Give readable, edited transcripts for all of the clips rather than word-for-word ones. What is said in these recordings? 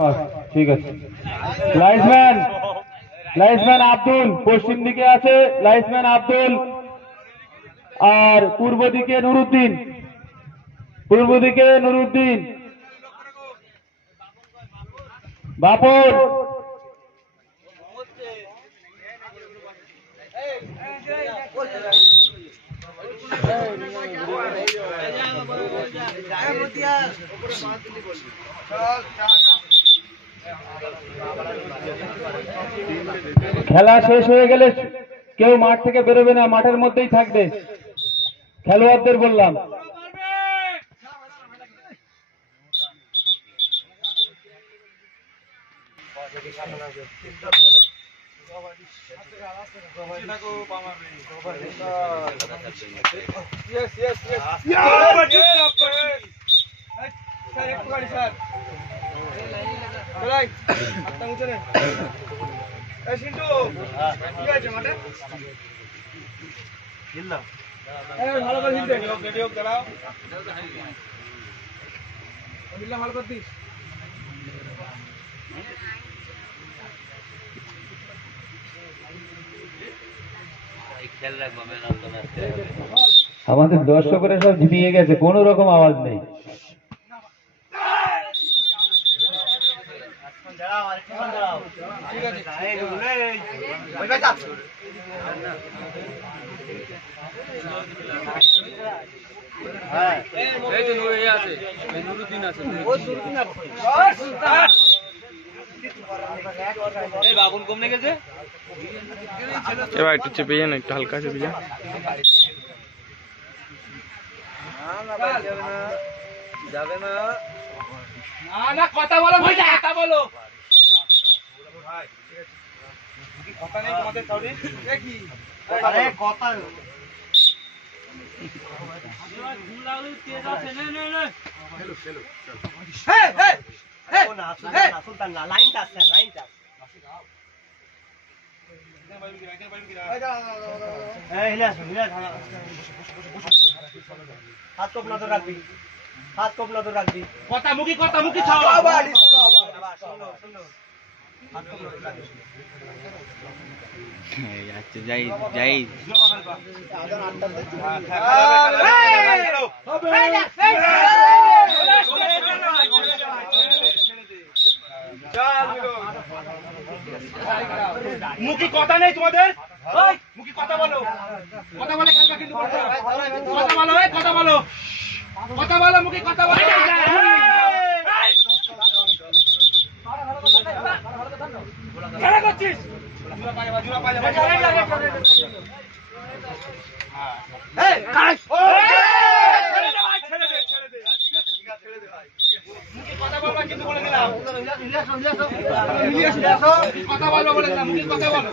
Pass, ঠিক আছে। লাইসম্যান আব্দুল পশ্চিম দিকে আছে, লাইসম্যান আব্দুল। আর পূর্ব দিকে নুরুদ্দিন, বাপর। খেলা শেষ হয়ে গেলে কেউ মাঠ থেকে বেরোবে না, মাঠের মধ্যেই থাকবে, খেলোয়াড়দের বললাম। আমাদের দর্শকরা সব ঝিমিয়ে গেছে, কোন রকম আওয়াজ নেই। এবার একটু চেপে যান, একটু হালকা চেপে যান। যাবে না, না কথা বলো ভাই, কথা বলো। কথা নেই তোমাদের সাউরি কি আরে কথা ঝুলাউলি তেজ আছে। নে নে নে হেলো হেলো হে হে হে না সুলতান না, লাইনটা আছে, লাইনটা হাত কোপ নজর রাখবি, হাত কোপ নজর রাখবি। কথা মুখি ছাও। আচ্ছা যাই যাই। মুখি কথা নেই তোমাদের, মুখি কথা বলো, কথা বলে খেলবা কিন্তু, কথা বলো, কথা বলো, কথা বলো, মুখি কথা বলো। খেলা করছিস কথা বলবা কিন্তু বলে দিলাম, কথা বলবো বলে দিলাম, মুখি কথা বলো।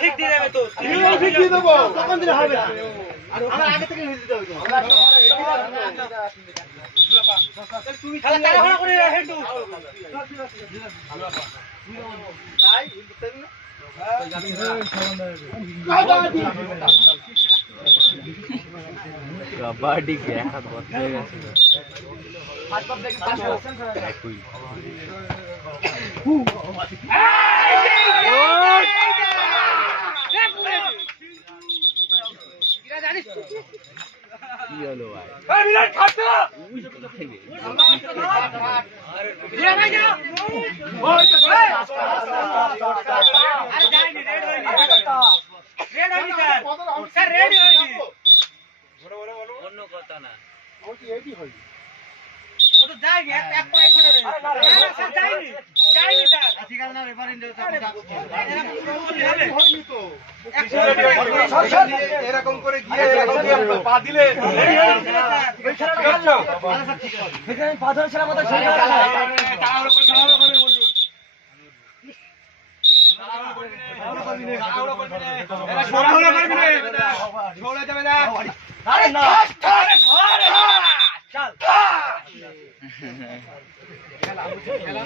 ঠিক দিয়ে দেবে তো, ঠিক দিয়ে দেবো, তখন দিলে হবে না, আমার আগে থেকে দিতে হবে। তুমি খেলা তাড়াহুড়া করে হেঁটু কাবাডি দেখা বলতে গেছে। কি হলো ভাই? মিনিট খাচ্ছে না। আরে যাইনি, রেড হয়নি, রেড হয়নি স্যার, রেড হয়নি। অন্য কথা না, ও তো যাইনি, এক পায়ে করে রে। স্যার যাইনি, যাইনি স্যার। ঠিক আছে না, রেফারি হয়নি তো। এরকম করে গিয়ে পা দিলে ওই খেলাটা খেললো। আরে স্যার ঠিক আছে, এখানে পা ধরে ছেড়ে মতো খেলা তাড়াহুড়ো করে বলুন। তাড়াহুড়ো করবি না, এরা তাড়াহুড়ো করবি না, ছোড়া যাবে না। আরে না, আরে ধরে চল খেলা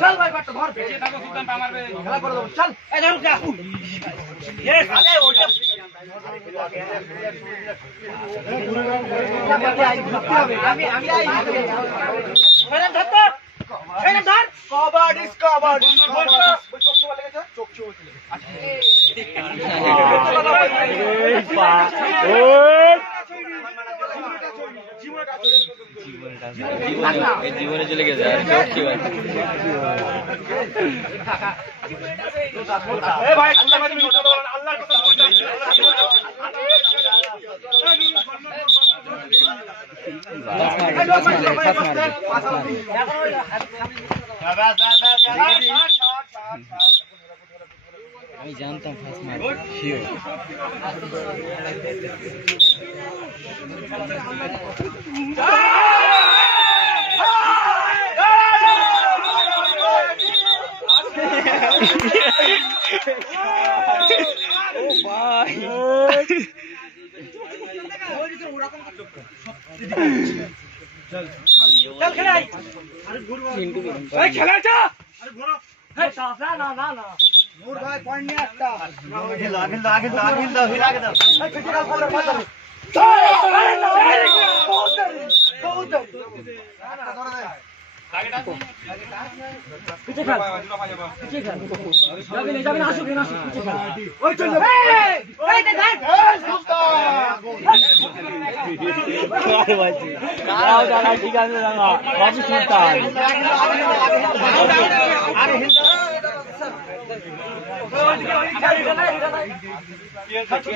চল ভাই, বাট ধর, বেঁচে থাকো, সুলতান পা মারবে, খেলা করে দেবো, চল এই ধরুক যা। Yes, আরে ওটা আমি ম্যাডাম ধরতে ম্যাডাম ধর কবাডি চোখ চোখ লেগেছে চোখ চোখ জীবনে চলে গেছে আর চোখ কি ভাই এ ভাই আল্লাহ মাঝে কথা বলেন আল্লাহর কথা বলেন আমি জানতাম ফার্স্ট মার শিওর ও ভাই চল খেলাই আরে খেলা চা আরে ঘোরো হে না না না নূর ভাই পয়েন্ট নিয়ে একটা আগিল দাও হিলাকে দাও এই পিছে কাল ফল বহুত পিছে খেল যাবে না আসুক না পিছে খেল ওই চল যাবে এই দে দেখ কার বাজি কাও জানা ঠিক আছে না বাবু সুলতান আরে হিল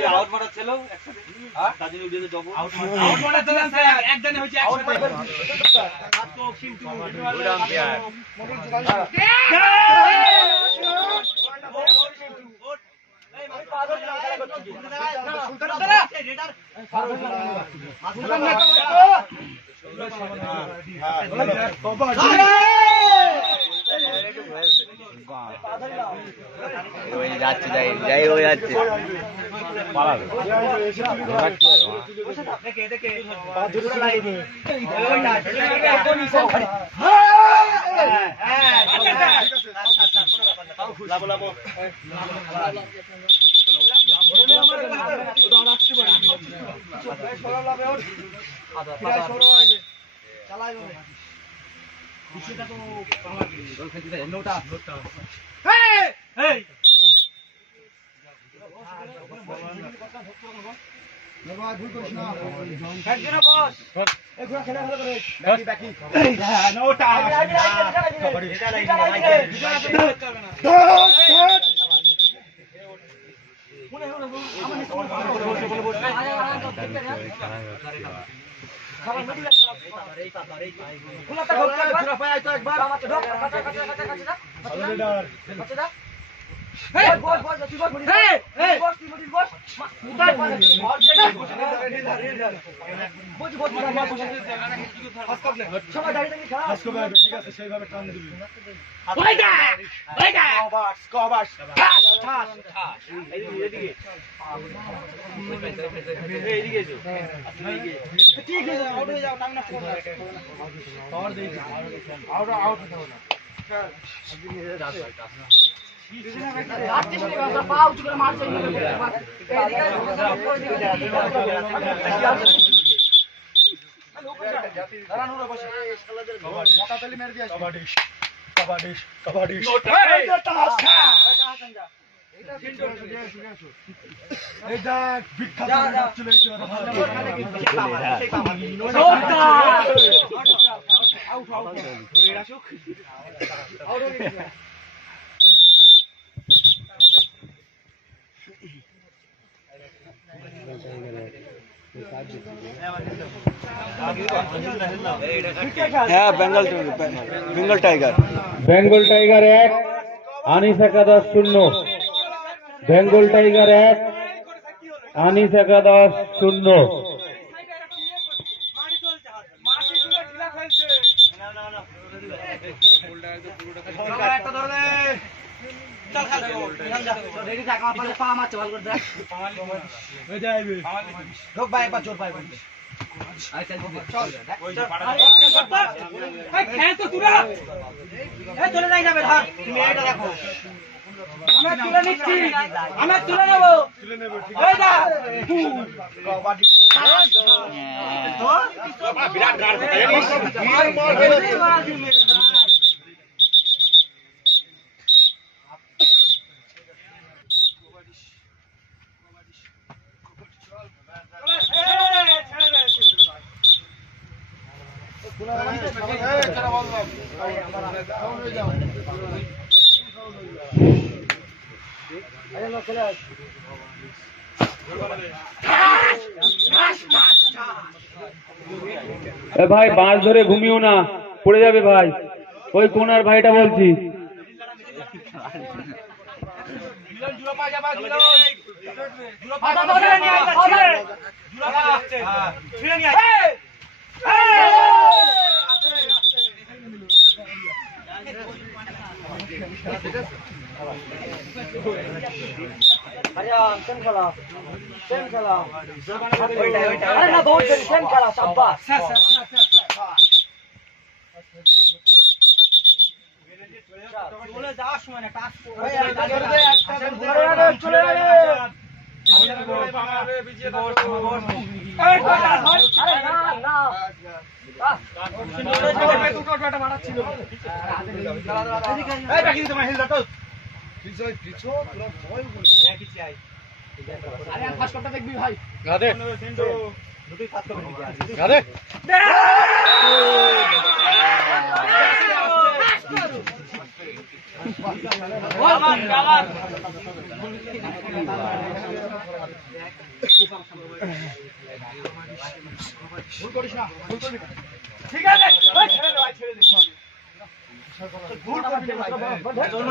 আউট মারা ছিল হ্যাঁ কাজে উঠে যাবো আউট মারা ছিল স্যার একজনে হইছে 100 তো কিন্তু গুড আম্পায়ার এই মাই পাগল খেলা করছিস সুলতান দাদা রেডার সুলতান না যাচ্ছে যাই হয়ে যাচ্ছে দেখে দেখে হ্যাঁ বেঙ্গল টাইগার বেঙ্গল টাইগার 1 আনিস একাদশ 0 বেঙ্গল টাইগার 1 আনিস একাদশ 0 চলে যাই যাবে ধর তুমি এটা দেখো আমরা তুলে নিচ্ছি, আমরা তুলে নেবো। এই দা কবাডি তো বিরাট গাড় থাকে জানিস মার মার দিলে এ ভাই বাঁশ ধরে ঘুমিও না, পড়ে যাবে ভাই। ওই কোনার ভাইটা বলছি। ঠিক আছে ভুল করবি ভাই,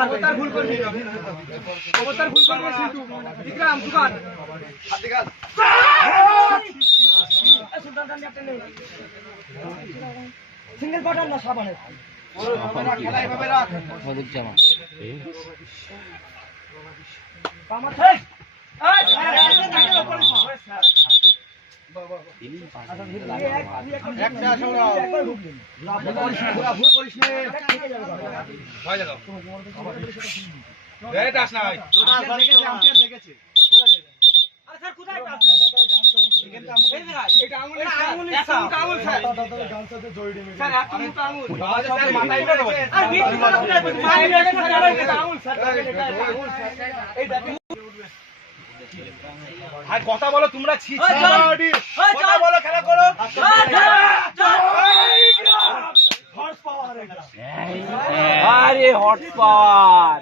কবতার ভুল করবি, কবতার ভুল করবি সিটু বিক্রম দোকান হাতে গাল সুলতান খান একটা নেই সিঙ্গেল বাটন না সাবানের খেলা এভাবে রাখ মধুর জামা কামা থাক একটা সরাও ভুল করিস না ভাই লাগাও এই দাস না ভাই দেখেছে আম্পায়ার দেখেছে আরে স্যার কোথায় টাচ এটা আঙুল আঙুল স্যার গান সাথে জড়িয়ে নেবে স্যার এত মোটা আঙুল স্যার মাথায় না আর বিট করে কোথায় মারি গেছে স্যার এটা আঙুল স্যার আঙুল স্যার এই দেখেন ভাই কথা বলো তোমরা ছি ছি কথা বলো খেলা করো হর্স পাওয়ার আরে হর্স পাওয়ার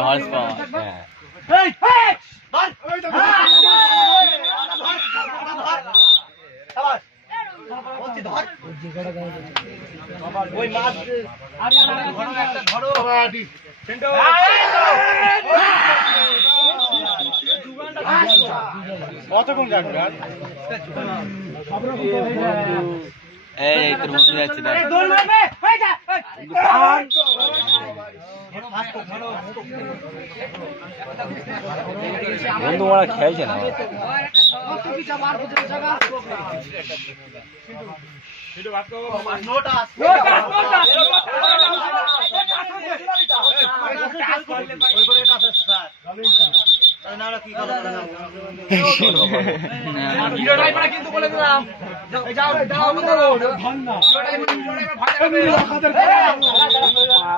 হর্স পাওয়ার ওই মাছ ধরো কতক্ষণ যাবে এই তোর বন্ধু যাচ্ছে দেখ বন্ধু ওরা খেলছে না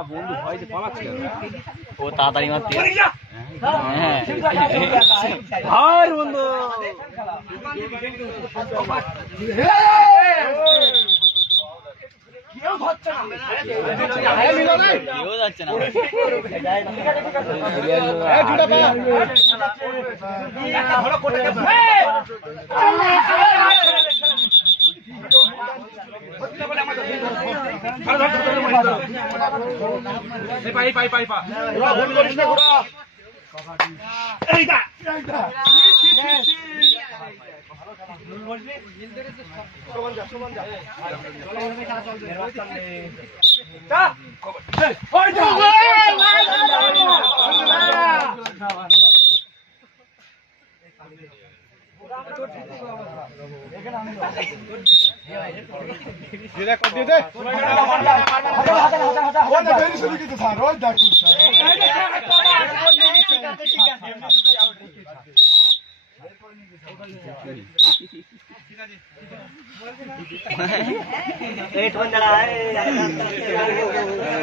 বন্ধু ভয় পালাচ্ছে ও তাড়াতাড়ি মারতে আর বন্ধু কেউ ধরছে না কেউ যাচ্ছে না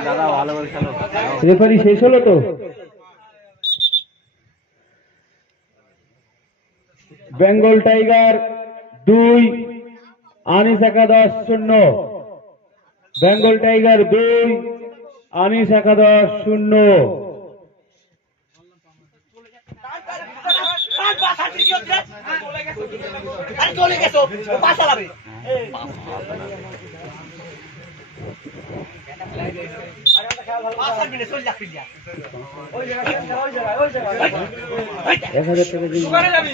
দাদা ভালো করে খেলো। রেফারি শেষ হলো তো? বেঙ্গল টাইগার 2, আনিস একাদশ 0। বেঙ্গল টাইগার 2, আনিস একাদশ 0। চলে গেছো পাশ চালাবে পাশ আর মিলে চলে যাচ্ছি যা ওই জায়গায় ওই জায়গায় 1000 টাকা দিন। দোকানে যাবি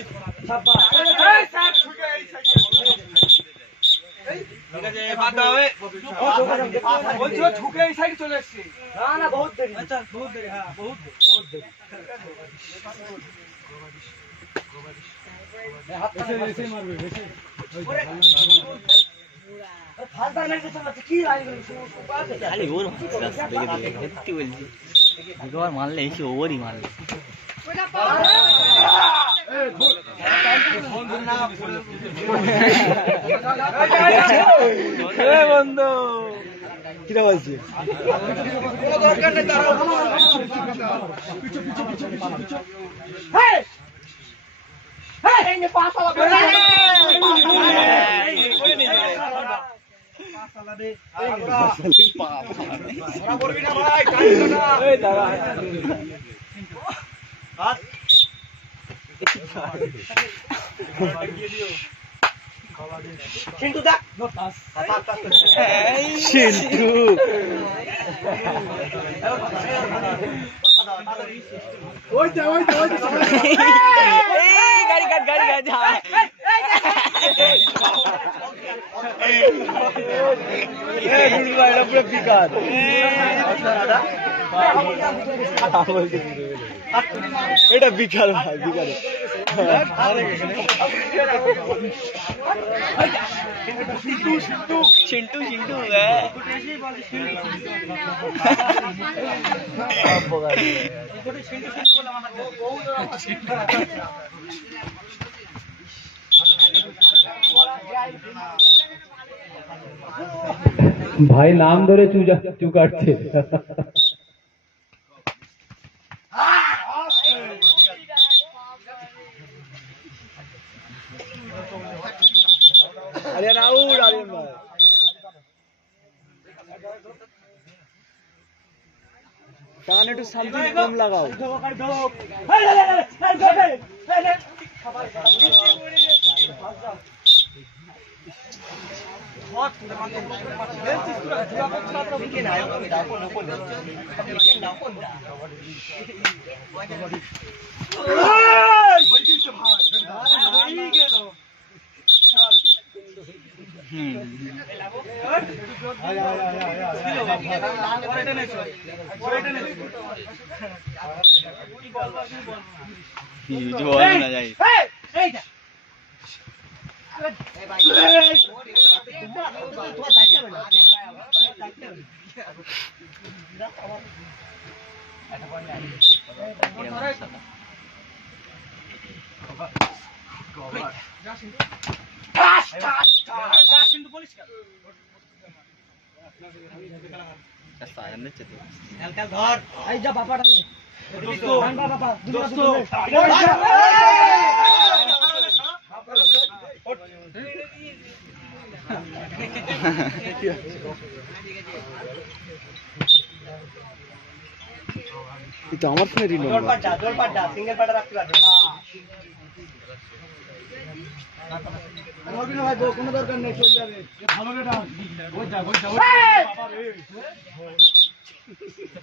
এই স্যার ছুটে এই ঠিক আছে বাদ দাও বলছো ঝুঁকে এই সাইড চলে এসেছি না না বহুত দেরি আচ্ছা বহুত দেরি হ্যাঁ বহুত দেরি খালি ওর সত্যি বলছি, দুবার মারলে এসে ওরই মারলে। বন্ধু কিরা বলছি কিন্তু দেখ সিন্টু গাড়ি কাট পুরো বিকার এটা বিকাল ভাই বিকাল চিন্টু ভাই নাম ধরে চুকাচ্ছে। কানে একটু সামথিং কম লাগাও। না যাই ধর এই যা বাপাটা নে বাবা এটা আমার ফোনে রিনো জোর পাট সিঙ্গেল পাটা রাখতে পারবে নবীন ভাই কোনো দরকার নেই চলে যাবে ভালো রে ডান ওই যা বাবা রে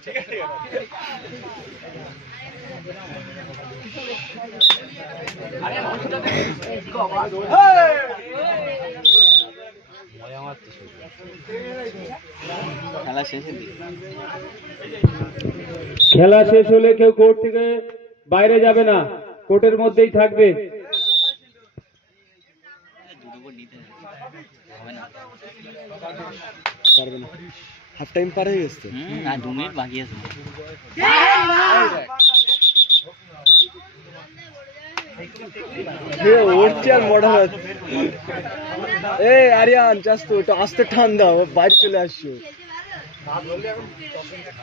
ঠিক আছে আরে মানুষটা দেখো আওয়াজ খেলা শেষ হলে কেউ কোর্ট থেকে বাইরে যাবে না, কোর্টের মধ্যেই থাকবে। নিতে হবে না। পারবে না, হাফ টাইম পার হয়ে গেছে। আর 2 মিনিট বাকি আছে। উঠছে আর মডার্ন আছে। এই আরিয়ান জাস্ট ওটা আস্তে ঠান্ডা, বাইরে চলে আসছো।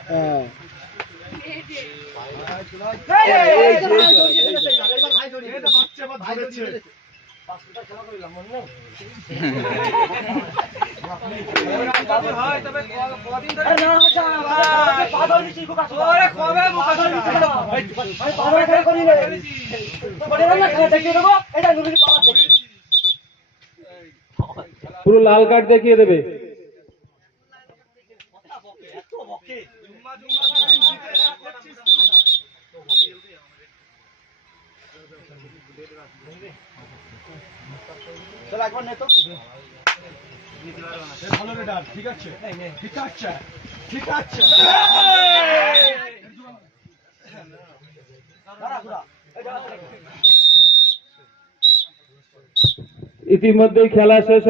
হ্যাঁ পুরো লাল কার্ড দেখিয়ে দেবে। ভালো রেডার, ঠিক আছে ঠিক আছে ঠিক আছে। ইতিমধ্যেই খেলা শেষ হলো।